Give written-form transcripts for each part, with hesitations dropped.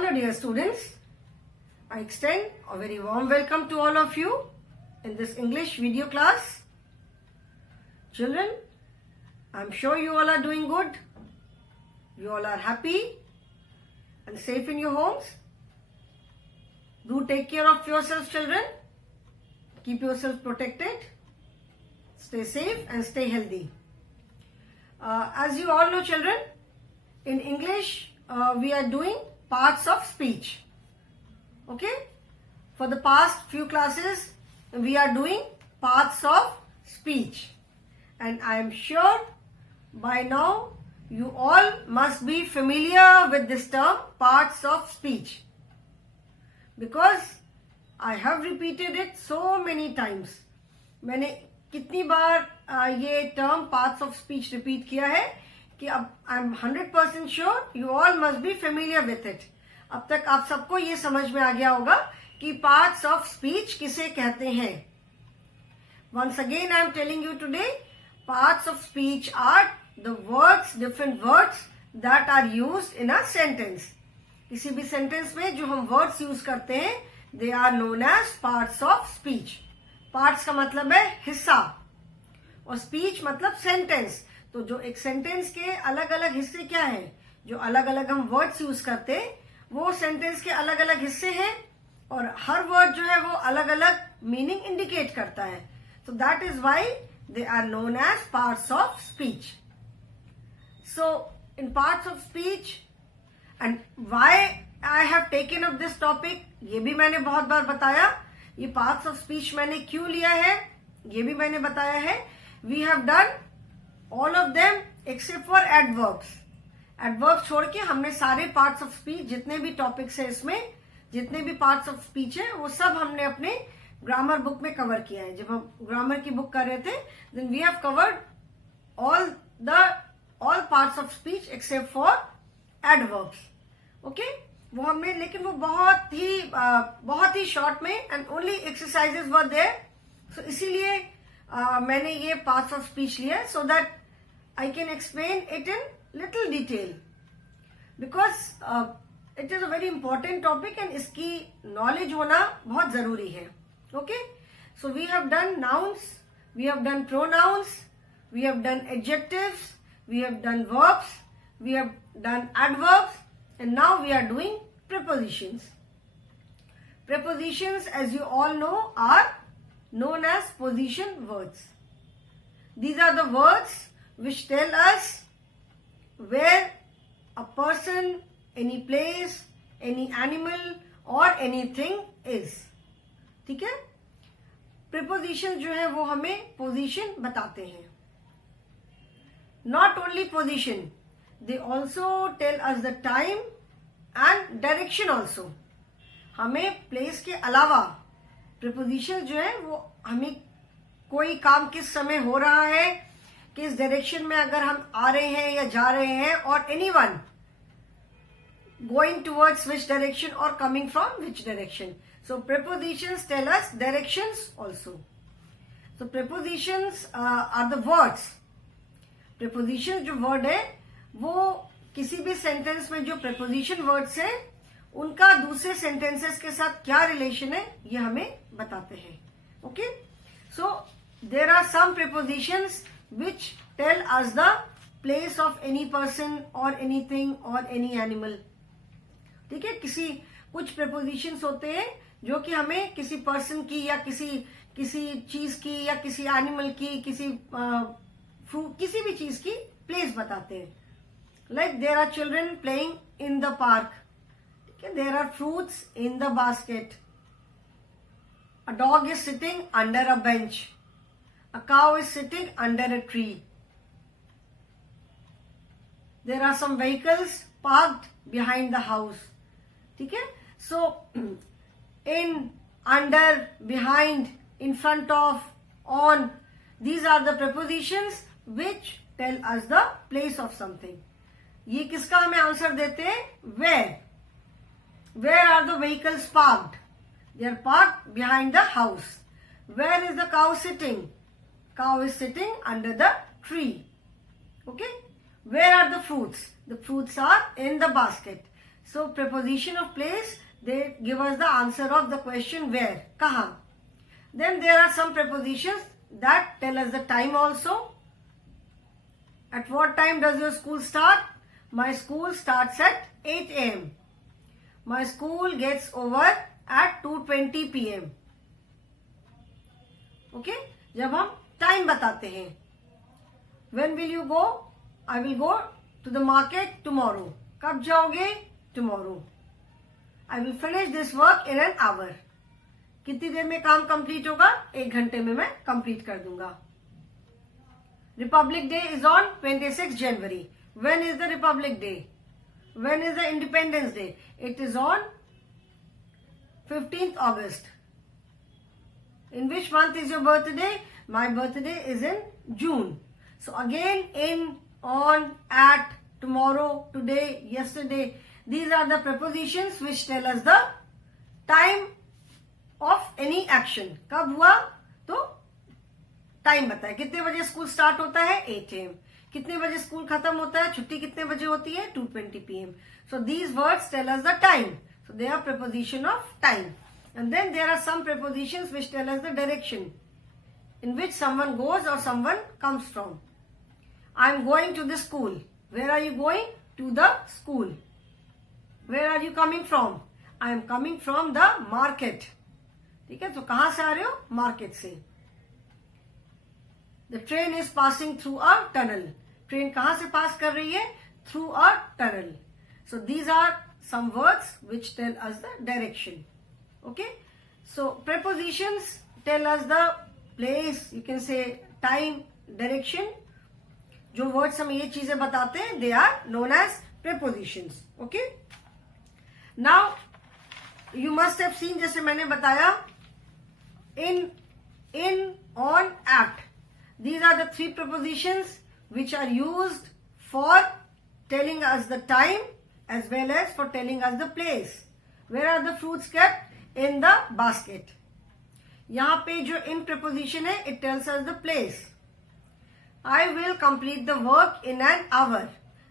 Hello dear students, I extend a very warm welcome to all of you in this English video class. Children, I'm sure you all are doing good. You all are happy and safe in your homes. Do take care of yourselves, children. Keep yourself protected. Stay safe and stay healthy. As you all know, children, in English we are doing parts of speech. Okay? For the past few classes we are doing parts of speech, and I am sure by now you all must be familiar with this term parts of speech, because I have repeated it so many times. मैंने कितनी बार ये term parts of speech repeat किया है कि अब I am 100% sure you all must be familiar with it. अब तक आप सबको ये समझ में आ गया होगा कि पार्ट्स ऑफ स्पीच किसे कहते हैं. Once again I am telling you today, parts of speech are the words, different words that are used in a sentence. किसी भी सेंटेंस में जो हम वर्ड्स यूज करते हैं they are known as parts of speech. Parts का मतलब है हिस्सा और स्पीच मतलब सेंटेंस. तो जो एक सेंटेंस के अलग अलग हिस्से क्या है, जो अलग अलग हम वर्ड्स यूज करते हैं वो सेंटेंस के अलग अलग हिस्से हैं, और हर वर्ड जो है वो अलग अलग मीनिंग इंडिकेट करता है. So that is why they are known as parts of speech. So in parts of speech, and why I have taken up this topic, ये भी मैंने बहुत बार बताया. ये parts of speech मैंने क्यों लिया है ये भी मैंने बताया है. We have done all of them except for adverbs. Adverbs छोड़ के हमने सारे parts of speech, जितने भी topics है इसमें, जितने भी parts of speech है वो सब हमने अपने ग्रामर बुक में कवर किया है. जब हम ग्रामर की बुक कर रहे थे then we have covered all parts of speech except for adverbs. Okay? वो हमने, लेकिन वो बहुत ही शॉर्ट में, and only exercises were there. So इसीलिए मैंने ये पार्ट्स ऑफ स्पीच लिया so that I can explain it in little detail, because it is a very important topic and इसकी नॉलेज होना बहुत जरूरी है. Okay, so we have done nouns, we have done pronouns, we have done adjectives, we have done verbs, we have done adverbs, and now we are doing prepositions. Prepositions, as you all know, are known as position words. These are the words which tell us where a person, any place, any animal or anything is. ठीक है? Prepositions जो है वो हमें position बताते हैं. Not only position, they also tell us the time and direction also. हमें place के अलावा preposition जो है वो हमें कोई काम किस समय हो रहा है, किस डायरेक्शन में अगर हम आ रहे हैं या जा रहे हैं, और anyone going towards which direction or coming from which direction. So prepositions tell us directions also. So prepositions are the words. Prepositions जो word है वो किसी भी सेंटेंस में जो प्रेपोजिशन वर्ड्स हैं उनका दूसरे सेंटेंसेस के साथ क्या रिलेशन है ये हमें बताते हैं. Okay, so there are some prepositions which tell us the place of any person और एनीथिंग और एनी एनिमल. ठीक है, कुछ प्रेपोजिशंस होते हैं जो कि हमें किसी पर्सन की या किसी चीज की या किसी एनिमल की, किसी भी चीज की प्लेस बताते हैं. Like there are children playing in the park. Okay, there are fruits in the basket. A dog is sitting under a bench. A cow is sitting under a tree. There are some vehicles parked behind the house. Okay, so in, under, behind, in front of, on, these are the prepositions which tell us the place of something. ये किसका हमें answer देते हैं? Where are the vehicles parked? They are parked behind the house. Where is the cow sitting? Cow is sitting under the tree. Okay, where are the fruits? The fruits are in the basket. So preposition of place, they give us the answer of the question where, kaha. Then there are some prepositions that tell us the time also. At what time does your school start? My school starts at 8 a.m. My school gets over at 2:20 p.m. Okay? जब हम time बताते हैं. When will you go? I will go to the market tomorrow. कब जाओगे? Tomorrow. I will finish this work in an hour. कितनी देर में काम complete होगा? 1 घंटे में मैं कंप्लीट कर दूंगा. Republic Day is on 26 January. When is the Republic Day? When is the Independence Day? It is on 15th August. In which month is your birthday? My birthday is in June. So again, in, on, at, tomorrow, today, yesterday. These are the prepositions which tell us the time of any action. कब हुआ? तो time बताए. कितने बजे school start होता है? 8 a.m. कितने बजे स्कूल खत्म होता है? छुट्टी कितने बजे होती है? 2:20 p.m. So these words tell us the time. So they are preposition of time. And then there are some prepositions which tell us the direction in which someone goes or someone comes from. I am going to the school. Where are you going? To the school. Where are you coming from? I am coming from the market. ठीक है, तो कहां से आ रहे हो? Market से. The train is passing through a tunnel. Train कहां से पास कर रही है? Through a tunnel. So these are some words which tell us the direction. Okay? So prepositions tell us the place, you can say time, direction. जो words हम ये चीजें बताते हैं, they are known as prepositions. Okay? Now you must have seen, जैसे मैंने बताया, in, on, at. These are the 3 prepositions which are used for telling us the time as well as for telling us the place. Where are the fruits kept? In the basket. यहाँ पे जो in preposition है, it tells us the place. I will complete the work in an hour.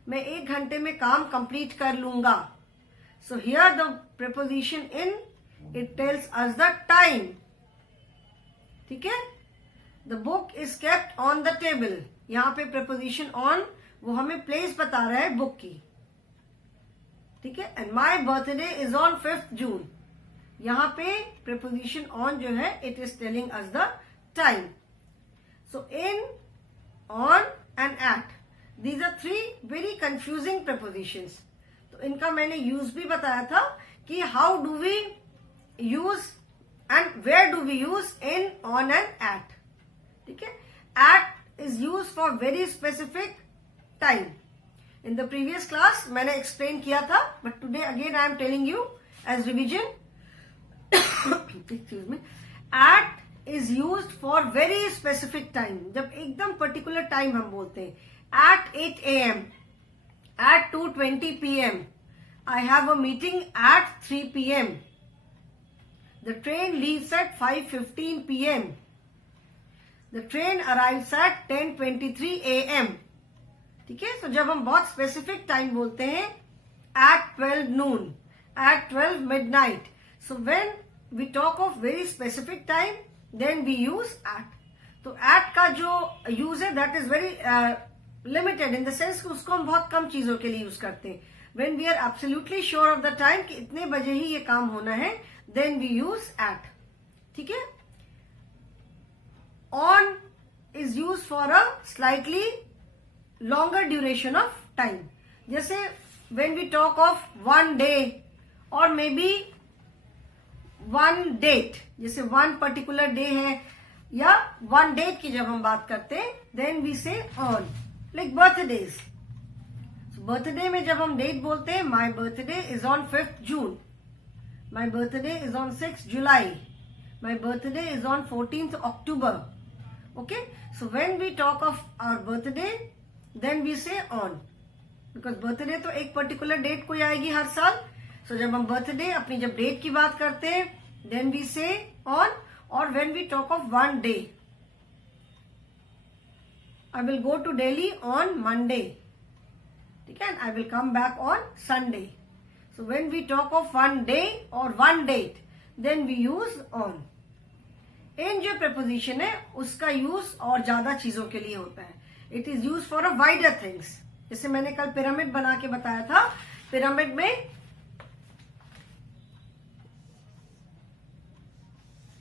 मैं 1 घंटे में काम complete कर लूंगा. So here the preposition in, it tells us the time. ठीक है? The book is kept on the table. यहाँ पे preposition on, वो हमें place बता रहा है book की. ठीक है? And my birthday is on 5th June. यहाँ पे preposition on जो है, it is telling us the time. So in, on and at. These are 3 very confusing prepositions. तो इनका मैंने use भी बताया था कि how do we use and where do we use in, on and at. ठीक है? At is used for very specific time. In the previous class मैंने explain किया था, but today again I am telling you as revision. Excuse me. At is used for very specific time. जब एकदम particular time हम बोलते हैं. At 8 a.m. At 2:20 p.m. I have a meeting at 3 p.m. The train leaves at 5:15 p.m. The train arrives at 10:23 a.m. ठीक है? तो जब हम बहुत स्पेसिफिक टाइम बोलते हैं, at 12 noon, at 12 midnight. So when we talk of very specific time, then we use at. तो at का जो use है, that is very limited in the sense कि उसको हम बहुत कम चीजों के लिए यूज करते हैं. When we are absolutely sure of the time कि इतने बजे ही ये काम होना है, then we use at. ठीक है? On is used for a slightly longer duration of time. जैसे when we talk of one day or maybe one date, जैसे one particular day है या one date की जब हम बात करते हैं, then we say on. Like birthdays. So birthday में जब हम date बोलते हैं, my birthday is on 5th June. My birthday is on 6th July. My birthday is on 14th October. Okay? So when we talk of our birthday, then we say on. Because birthday तो एक particular date को आएगी हर साल. So जब हम birthday अपनी जब date की बात करते हैं, then we say on. Or when we talk of one day. I will go to Delhi on Monday. ठीक है? I will come back on Sunday. So when we talk of one day or one date, then we use on. In जो preposition है उसका use और ज्यादा चीजों के लिए होता है. It is used for a wider things. जैसे मैंने कल पिरामिड बना के बताया था. पिरामिड में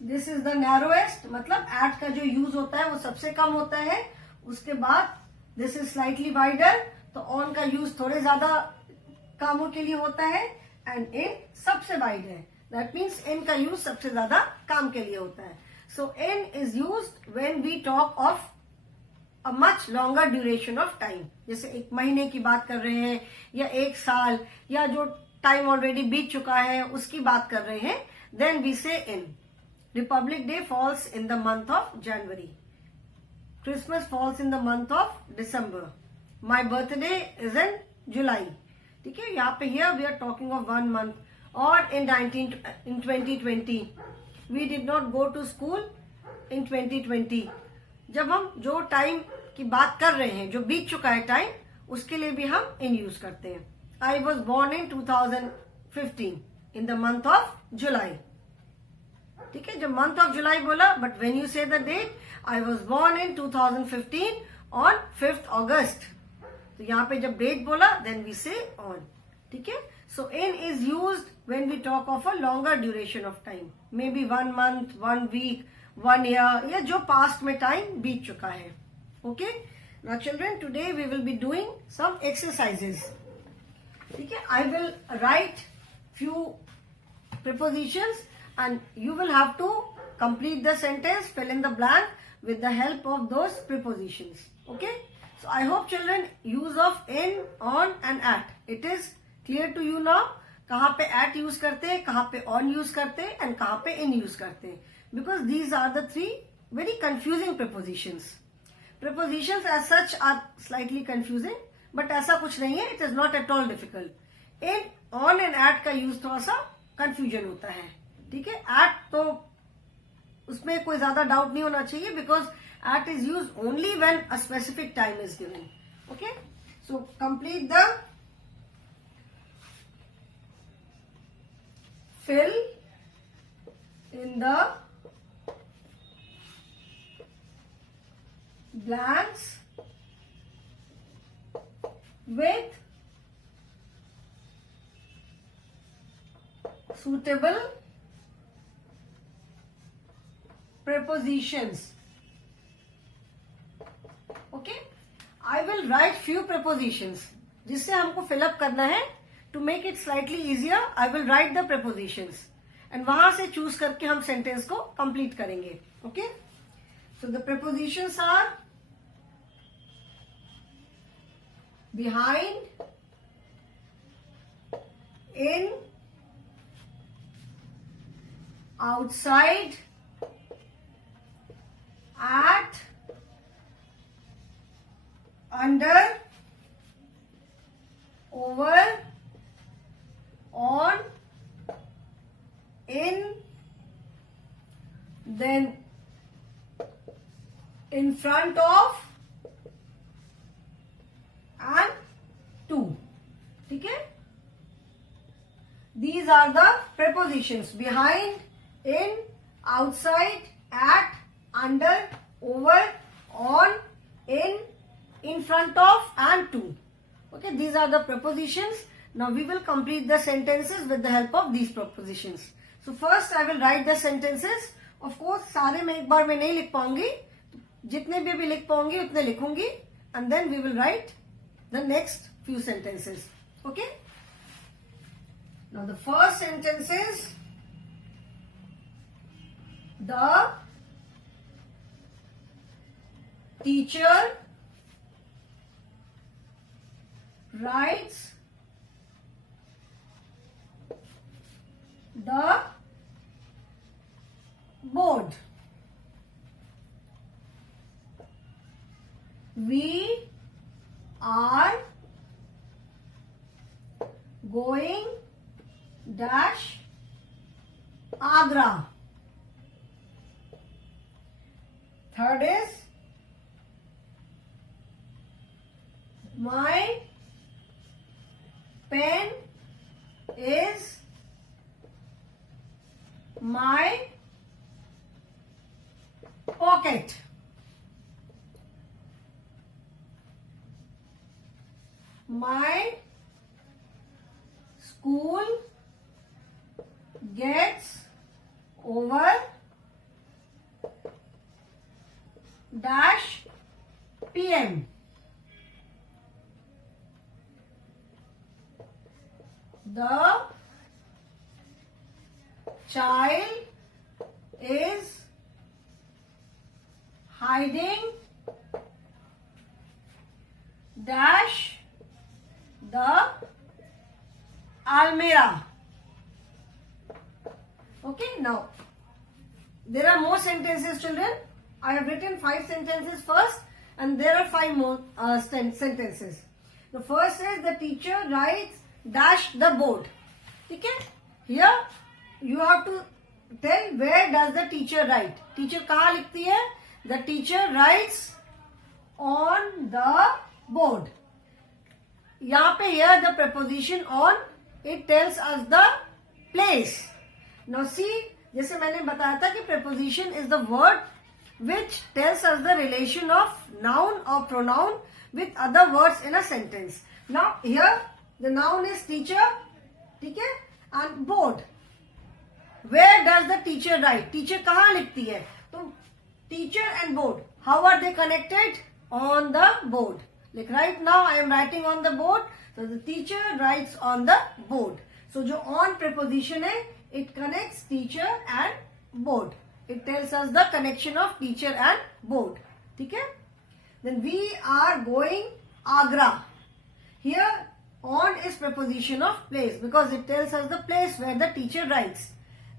दिस इज द नैरोएस्ट, मतलब एट का जो यूज होता है वो सबसे कम होता है. उसके बाद दिस इज स्लाइटली वाइडर, तो ऑन का यूज थोड़े ज्यादा कामों के लिए होता है. एंड इन सबसे वाइड है, दैट मीन्स इन का यूज सबसे ज्यादा काम के लिए होता है. So in is used when we talk of a much longer duration of time. जैसे एक महीने की बात कर रहे हैं, या एक साल, या जो टाइम ऑलरेडी बीत चुका है उसकी बात कर रहे हैं, देन वी से इन. Republic Day falls in the month of January. Christmas falls in the month of December. My birthday is in July. ठीक है, यहाँ पे here we are talking of 1 month. Or in 2020, we did not go to school in 2020. जब हम जो time की बात कर रहे हैं, जो बीत चुका है टाइम, उसके लिए भी हम इन यूज करते हैं. I was born in 2015 in the month of July. ठीक है, जब मंथ ऑफ जुलाई बोला, but when you say the date, I was born in 2015 on 5th August. तो यहाँ पे जब डेट बोला, देन वी से ऑन. ठीक है, so in is used when we talk of a longer duration of time, maybe 1 month, 1 week, 1 year, या जो पास्ट में टाइम बीत चुका है. Okay, now children, today we will be doing some exercises. ठीक है, I will write few prepositions and you will have to complete the sentence, fill in the blank with the help of those prepositions. Okay, so I hope children use of in, on and at, it is clear to you now. कहाँ पे at use करते हैं, कहाँ पे on use करते हैं, and कहाँ पे in use करते हैं, because these are the 3 very confusing prepositions. Prepositions as such are slightly confusing, but ऐसा कुछ नहीं है, it is not at all difficult. in, on and at का use थोड़ा सा confusion होता है. ठीक है, एट तो उसमें कोई ज्यादा डाउट नहीं होना चाहिए, because at is use only when a specific time is given. Okay, so complete the fill in the blanks with suitable prepositions. Okay, I will write few prepositions जिससे हमको fill up करना है. To make it slightly easier, I will write the prepositions and वहां से choose करके हम sentence को complete करेंगे. Okay, so the prepositions are behind, in, outside, at, under, over, on, in, then in front of and to. ठीक है, these are the prepositions: behind, in, outside, at, under, over, on, in front of and to. Okay, these are the prepositions. Now we will complete the sentences with the help of these prepositions. So first I will write the sentences. Of course सारे मैं एक बार में नहीं लिख पाऊंगी, जितने भी लिख पाऊंगी उतने लिखूंगी, and then we will write the next few sentences. Okay, now the first sentence is: the teacher writes the board. We are going dash Agra. Third is: my pen is my pocket. My school gets over dash PM. The child is hiding dash the almirah. Okay, now there are more sentences, children. I have written 5 sentences first, and there are 5 more sentences. The first is the teacher writes dash the board. Okay, here you have to tell where does the teacher write. Teacher कहाँ लिखती है? The teacher writes on the board. यहाँ पे here the preposition on, it tells us the place. Now see, जैसे मैंने बताया था कि preposition is the word which tells us the relation of noun or pronoun with other words in a sentence. Now here the noun is teacher, ठीक है, and board. Where does the teacher write? Teacher कहाँ लिखती है? तो teacher and board, how are they connected? On the board. Like right now I am writing on the board, so the teacher writes on the board. So जो on preposition है, it connects teacher and board. It tells us the connection of teacher and board. ठीक है? Then we are going Agra. Here on is preposition of place because it tells us the place where the teacher writes.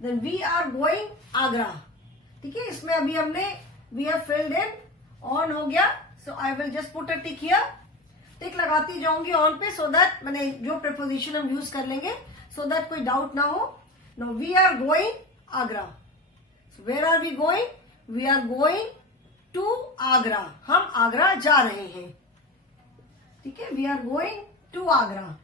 Then we are going Agra. ठीक है? इसमें अभी हमने we have filled in, on हो गया. So I will just put a tick here. टिक लगाती जाऊंगी on पे, so that मैंने जो preposition हम use कर लेंगे, so that कोई doubt ना हो. Now we are going Agra. So where are we going? We are going to Agra. हम आगरा जा रहे हैं. ठीक है? We are going to Agra.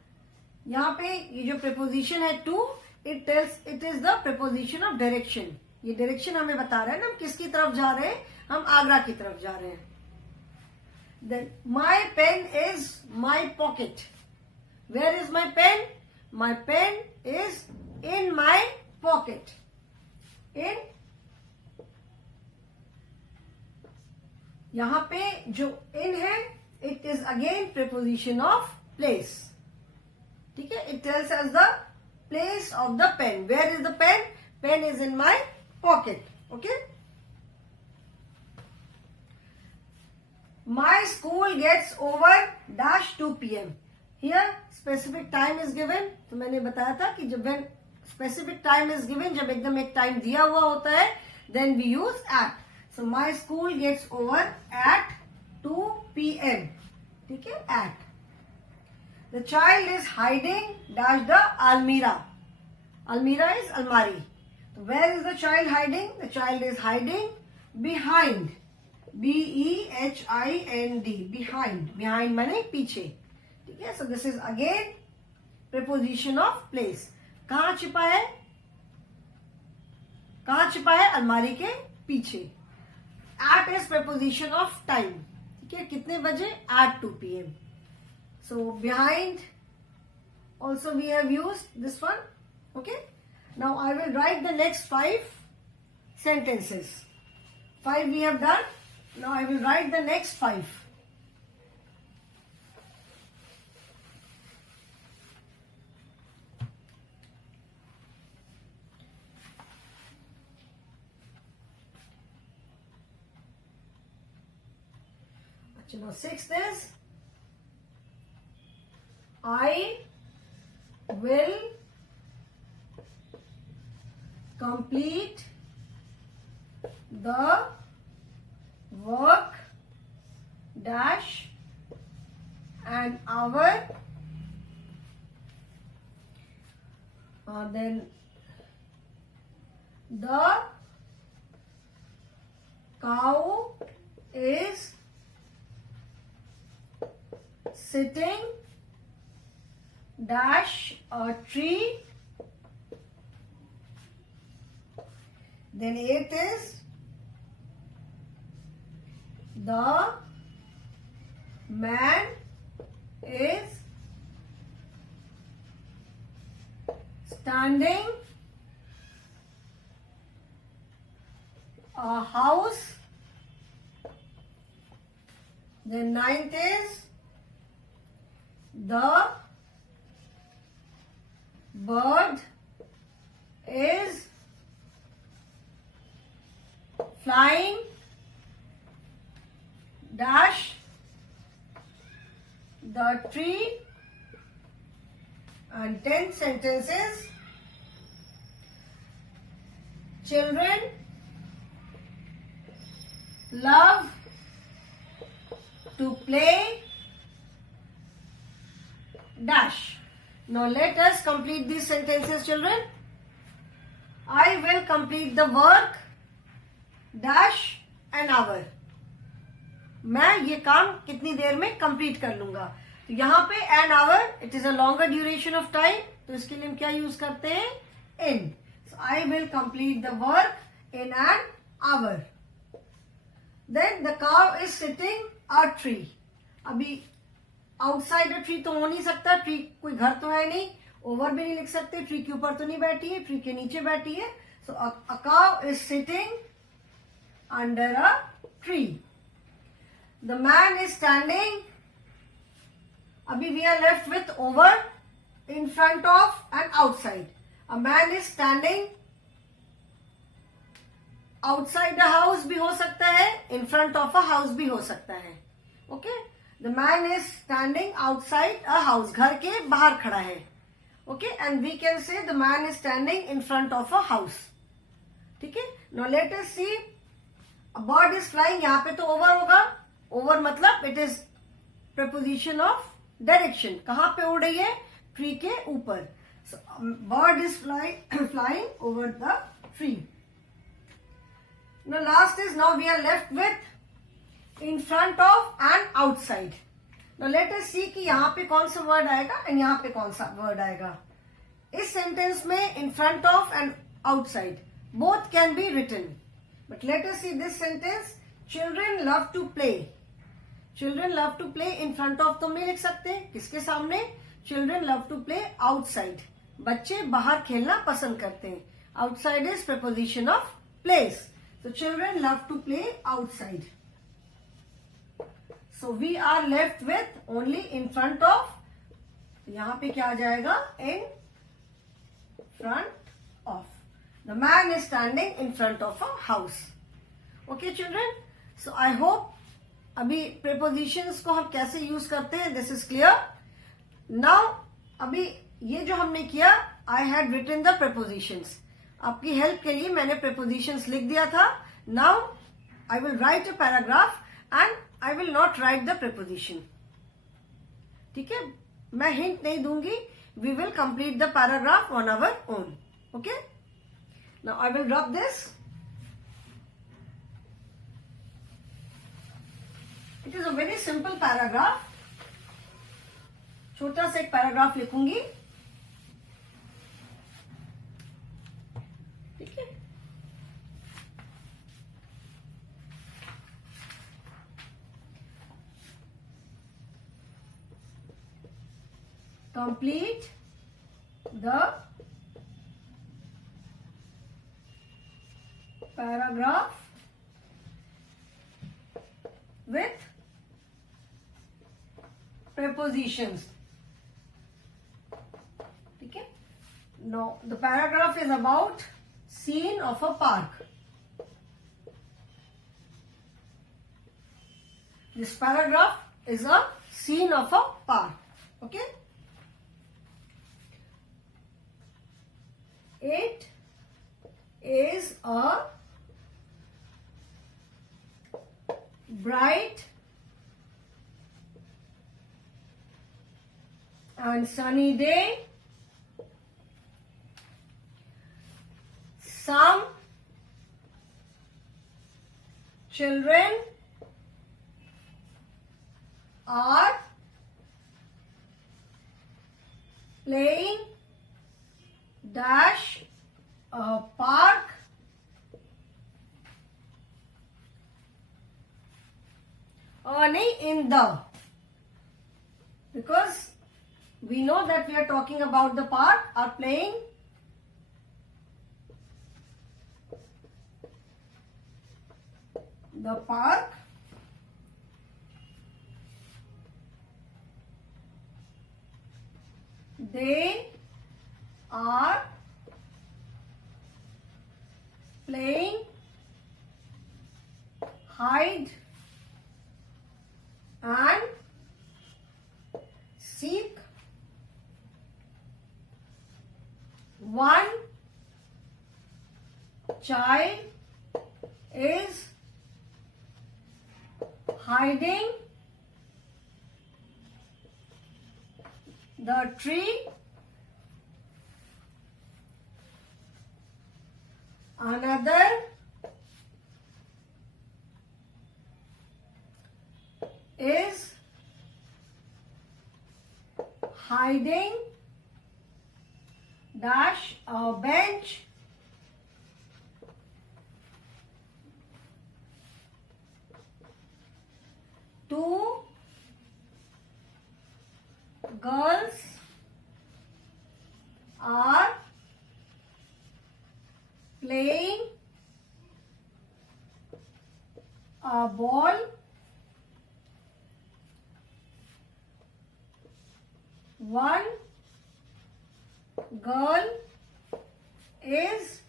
यहाँ पे ये जो preposition है to, it tells it is the preposition of direction. ये direction हमें बता रहा है ना हम किसकी तरफ जा रहे हैं. हम आगरा की तरफ जा रहे हैं. Then my pen is my pocket. Where is my pen? My pen is in my pocket. In, यहाँ पे जो in है, it is again preposition of place. ठीक है? It tells us the place of the pen. Where is the pen? Pen is in my pocket. Okay? My school gets over dash 2 PM. Here specific time is given. तो मैंने बताया था कि जब when specific time is given, जब एकदम एक time दिया हुआ होता है, then we use at. So my school gets over at 2 PM. ठीक है? At. The child is hiding dash the almirah. Almirah is almari. So where is the child hiding? The child is hiding behind. BEHIND. Behind. Behind माने पीछे. ठीक है? So this is again preposition of place. कहाँ छिपा है? कहाँ छिपा है? अलमारी के पीछे. At is preposition of time. ठीक है? कितने बजे? At 2 PM. So behind also we have used this one. Okay? Now I will write the next 5 sentences. 5 we have done. Now I will write the next 5. Now 6th is I will complete the work dash an hour. Then the cow is sitting dash a tree. Then eighth is the man is standing a house. Then ninth is the bird is flying dash the tree. And 10th sentence is children love to play dash. Now let us complete these sentences, children. I will complete the work dash an hour. मैं ये काम कितनी देर में complete कर लूंगा. तो यहाँ पे an hour, it is a longer duration of time, तो इसके लिए हम क्या यूज करते हैं, in. So I will complete the work in an hour. Then the cow is sitting a tree. अभी आउटसाइड अ ट्री तो हो नहीं सकता, ट्री कोई घर तो है नहीं, ओवर भी नहीं लिख सकते, ट्री के ऊपर तो नहीं बैठी है, ट्री के नीचे बैठी है. So a cow is sitting under a tree. The man is standing. Abhi we are left with over, in front of and outside. A man is standing outside a house भी हो सकता है, in front of a house भी हो सकता है. Okay? The man is standing outside a house. घर के बाहर खड़ा है. Okay? And we can say the man is standing in front of a house. ठीक है? Now let us see. A bird is flying. यहाँ पे तो over होगा. ओवर मतलब it is preposition of direction. कहां पे उड़ रही है, ट्री के ऊपर. Bird is flying over the tree. Now last is, now we are left with in front of and outside. Now let us see कि यहां पे कौन सा वर्ड आएगा एंड यहां पे कौन सा वर्ड आएगा. इस सेंटेंस में in front of and outside both can be written, but let us see this sentence. Children love to play. Children love to play in front of तो नहीं लिख सकते, किसके सामने, children love to play outside. बच्चे बाहर खेलना पसंद करते हैं. Outside is preposition of place. So children love to play outside. So we are left with only in front of. यहाँ पे क्या आ जाएगा? In front of. The man is standing in front of a house. Okay children. So I hope अभी prepositions को हम कैसे use करते हैं this is clear. Now अभी ये जो हमने किया I had written the prepositions. आपकी हेल्प के लिए मैंने prepositions लिख दिया था. Now I will write a paragraph and I will not write the preposition. ठीक है, मैं हिंट नहीं दूंगी. We will complete the paragraph on our own. Okay. Now I will drop this. It is a very simple paragraph. छोटा सा एक paragraph लिखूंगी. ठीक है. Complete the paragraph with prepositions. ठीक है. Now the paragraph is about scene of a park. This paragraph is a scene of a park. Okay. It is a bright and sunny day. Some children are playing dash a park or in the, because we know that we are talking about the park, are playing the park. They are playing hide and seek. One child is hiding the tree. Another is hiding dash a bench. Two girls are playing a ball. One girl is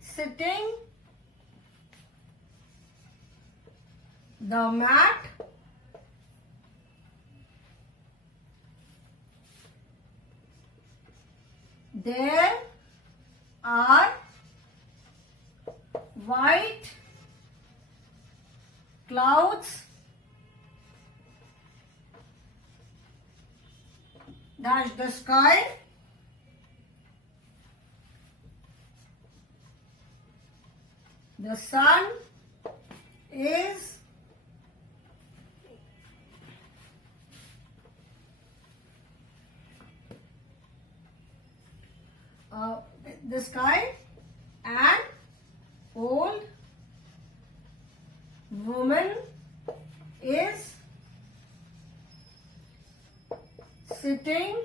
sitting the mat. There are white clouds dash the sky. The sun is the sky, and old woman is sitting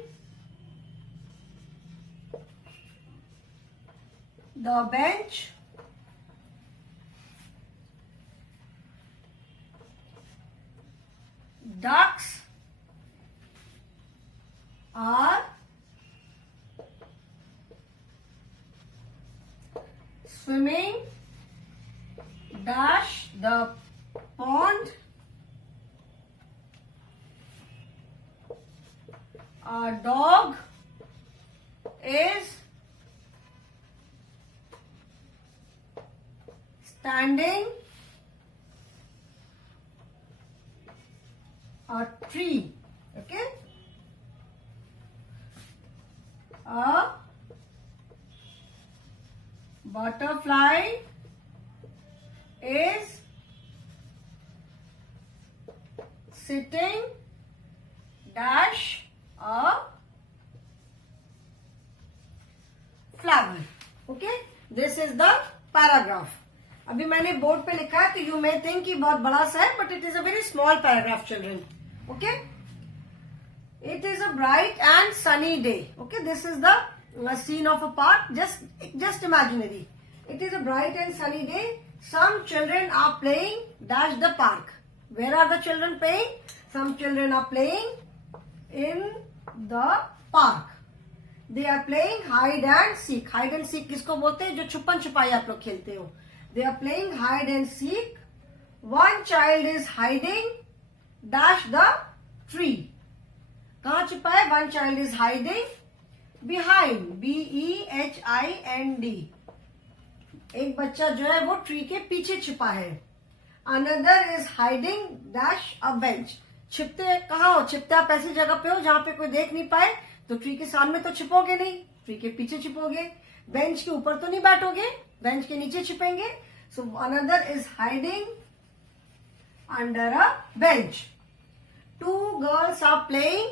the bench. Ducks are swimming dash the pond. A dog is standing a tree. Okay. A butterfly is sitting dash a flower. Okay, this is the paragraph. अभी मैंने board पे लिखा है तो you may think कि बहुत बड़ा सा है, but it is a very small paragraph children. Okay, it is a bright and sunny day. Okay, this is the scene of a park, just imaginary. It is a bright and sunny day. Some children are playing dash the park. Where are the children playing? Some children are playing in the park. They are playing hide and seek. Hide and seek किसको बोलते हैं? जो छुपन छुपाई आप लोग खेलते हो. They are playing hide and seek. One child is hiding dash the tree. कहाँ छुपा है? One child is hiding behind. BEHIND. एक बच्चा जो है वो ट्री के पीछे छिपा है. Another is hiding dash a bench. छिपते कहाँ हो? छिपते आप ऐसी जगह पे हो जहां पे कोई देख नहीं पाए, तो ट्री के सामने तो छिपोगे नहीं, ट्री के पीछे छिपोगे. बेंच के ऊपर तो नहीं बैठोगे, बेंच के नीचे छिपेंगे. So another is hiding under a bench. 2 girls are playing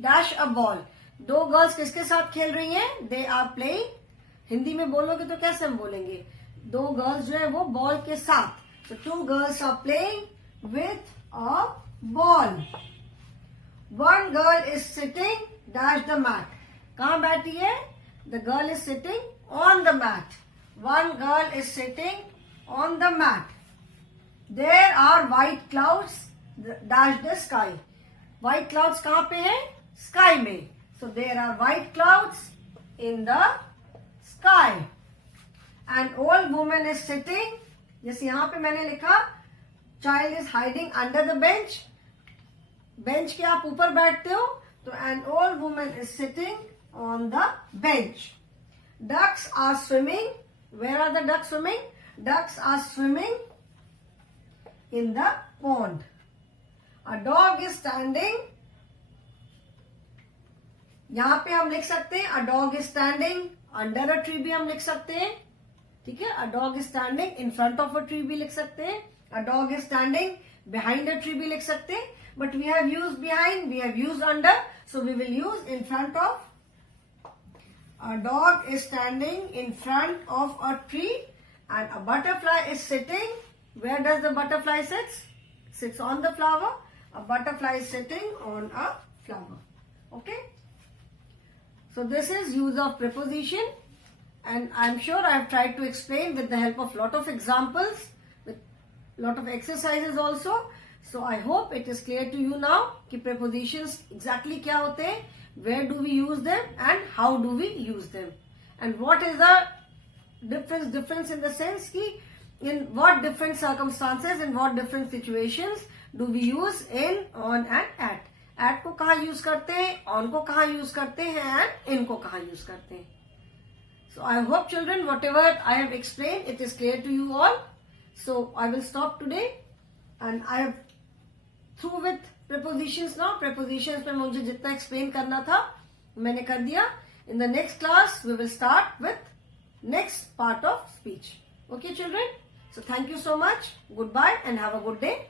dash a ball. 2 girls किसके साथ खेल रही हैं? They are playing. हिंदी में बोलोगे तो कैसे हम बोलेंगे? 2 गर्ल्स जो है वो बॉल के साथ. So 2 girls are playing with a ball. 1 girl is sitting dash the mat. कहाँ बैठी है? The girl is sitting on the mat. 1 girl is sitting on the mat. There are white clouds dash the sky. White clouds कहाँ पे है? Sky में. So there are white clouds in the sky. An old woman is sitting. जैसे यहाँ पे मैंने लिखा child is hiding under the bench. Bench के आप ऊपर बैठते हो तो an old woman is sitting on the bench. Ducks are swimming. Where are the ducks swimming? Ducks are swimming in the pond. A dog is standing. यहां पे हम लिख सकते हैं a dog is standing under a tree भी हम लिख सकते हैं. ठीक है, a dog is standing in front of a tree भी लिख सकते हैं. A dog is standing behind a tree भी लिख सकते हैं. But we have used behind, we have used under, so we will use in front of. A dog is standing in front of a tree and a butterfly is sitting. Where does the butterfly sit? Sits on the flower. A butterfly is sitting on a flower. Okay? So this is use of preposition, and I'm sure I have tried to explain with the help of lot of examples, with lot of exercises also. So I hope it is clear to you now कि prepositions exactly क्या होते हैं, where do we use them and how do we use them, and what is the difference in the sense कि in what different circumstances, in what different situations do we use in, on and at. At को कहाँ use करते हैं, on को कहाँ use करते हैं and in को कहाँ use करते हैं. So I hope children whatever I have explained it is clear to you all. So I will stop today and I have through with prepositions now. Prepositions पे मुझे जितना explain करना था मैंने कर दिया. In the next class we will start with next part of speech. Okay children? So thank you so much. Goodbye and have a good day.